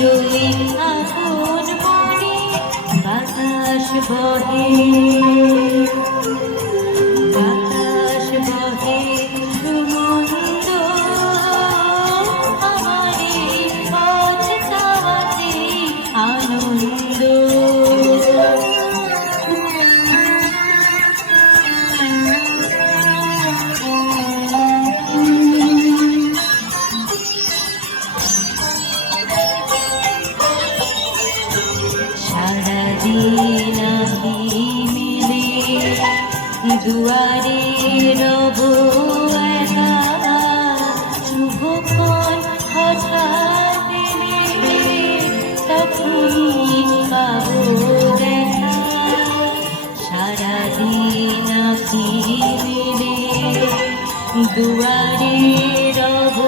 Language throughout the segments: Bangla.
রয়ে আপন বাতাস বহে। দুয়ারে রব শুভক্ষণ হঠাৎ তখনই পাব দেখা। সারাদিন মিলে দুয়ারে রব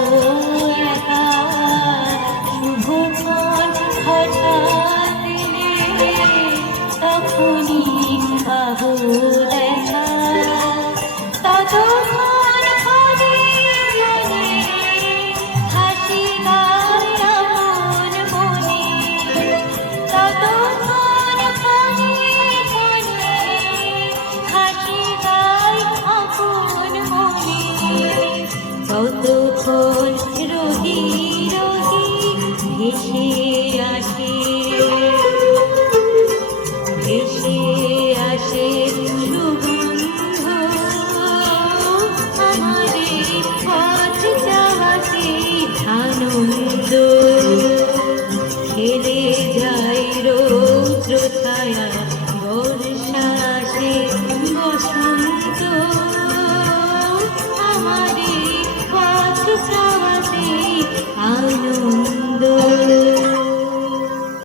বাহুর yeah.